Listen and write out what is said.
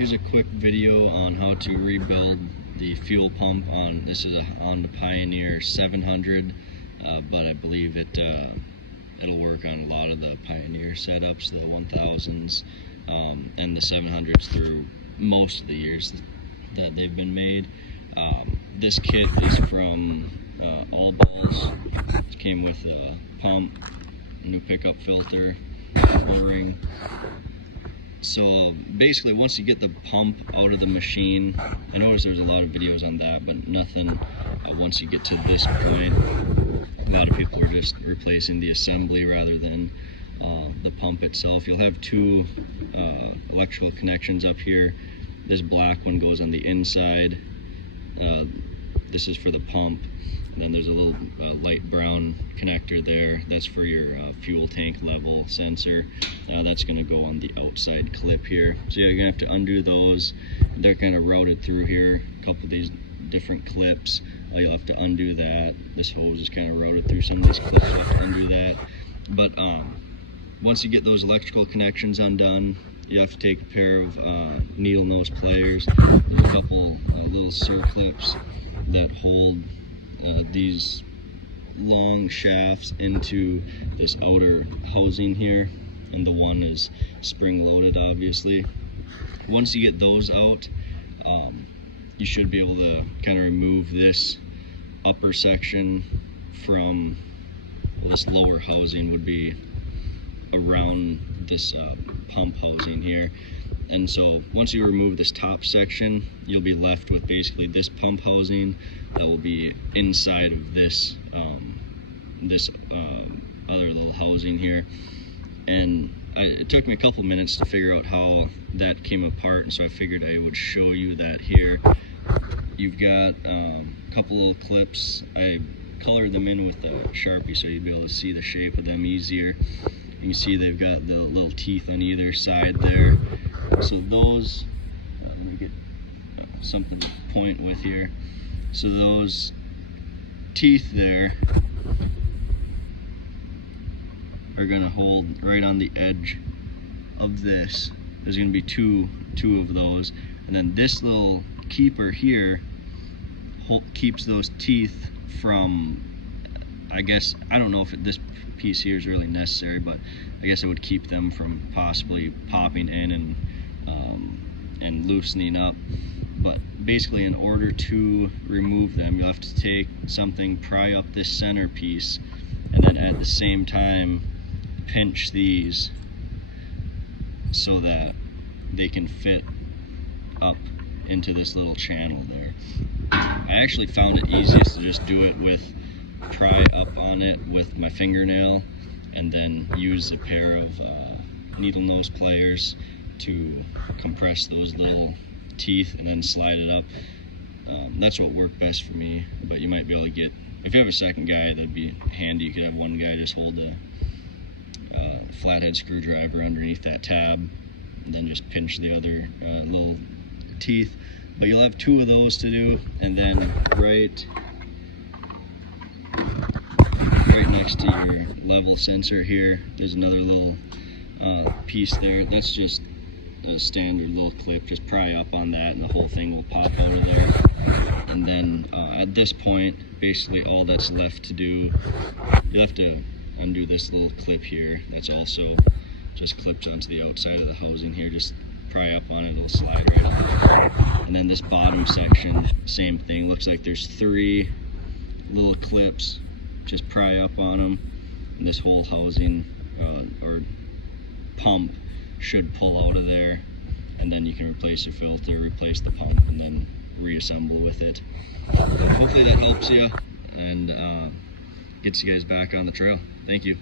Here's a quick video on how to rebuild the fuel pump on on the Pioneer 700, but I believe it'll work on a lot of the Pioneer setups, the 1000s, and the 700s through most of the years that they've been made. This kit is from All Balls. It came with a pump, a new pickup filter, O-ring. So basically, once you get the pump out of the machine, I noticed there's a lot of videos on that, but nothing once you get to this point. A lot of people are just replacing the assembly rather than the pump itself. You'll have two electrical connections up here. This black one goes on the inside. This is for the pump. And then there's a little light brown connector there. That's for your fuel tank level sensor. That's going to go on the outside clip here. So you're going to have to undo those. They're kind of routed through here. A couple of these different clips. You'll have to undo that. This hose is kind of routed through some of these clips. You'll have to undo that. But once you get those electrical connections undone, you have to take a pair of needle nose pliers, a couple little circlips that hold these long shafts into this outer housing here, and the one is spring loaded, obviously. Once you get those out, you should be able to kind of remove this upper section from this lower housing. Would be around this pump housing here. And so once you remove this top section, you'll be left with basically this pump housing that will be inside of this other little housing here. And it took me a couple minutes to figure out how that came apart, and so I figured I would show you that here. You've got a couple little clips. I colored them in with a Sharpie so you'd be able to see the shape of them easier. You can see they've got the little teeth on either side there. So those, let me get something to point with here. So those teeth there are going to hold right on the edge of this. There's going to be two of those. And then this little keeper here keeps those teeth from, I guess, I don't know if this piece here is really necessary, but I guess it would keep them from possibly popping in and loosening up. But basically, in order to remove them, you'll have to take something, pry up this center piece, and then at the same time pinch these so that they can fit up into this little channel there. I actually found it easiest to just do it with pry up on it with my fingernail, and then use a pair of needle nose pliers to compress those little teeth and then slide it up. That's what worked best for me, but you might be able to get, if you have a second guy, that'd be handy. You could have one guy just hold a flathead screwdriver underneath that tab and then just pinch the other little teeth. But you'll have two of those to do, and then right next to your level sensor here, there's another little piece there. That's just a standard little clip. Just pry up on that and the whole thing will pop out of there. And then at this point, basically all that's left to do, you'll have to undo this little clip here. That's also just clips onto the outside of the housing here. Just pry up on it, it'll slide right up. And then this bottom section, same thing. Looks like there's three little clips. Just pry up on them, and this whole housing or pump should pull out of there, and then you can replace the filter, replace the pump, and then reassemble with it. Hopefully that helps you and gets you guys back on the trail. Thank you.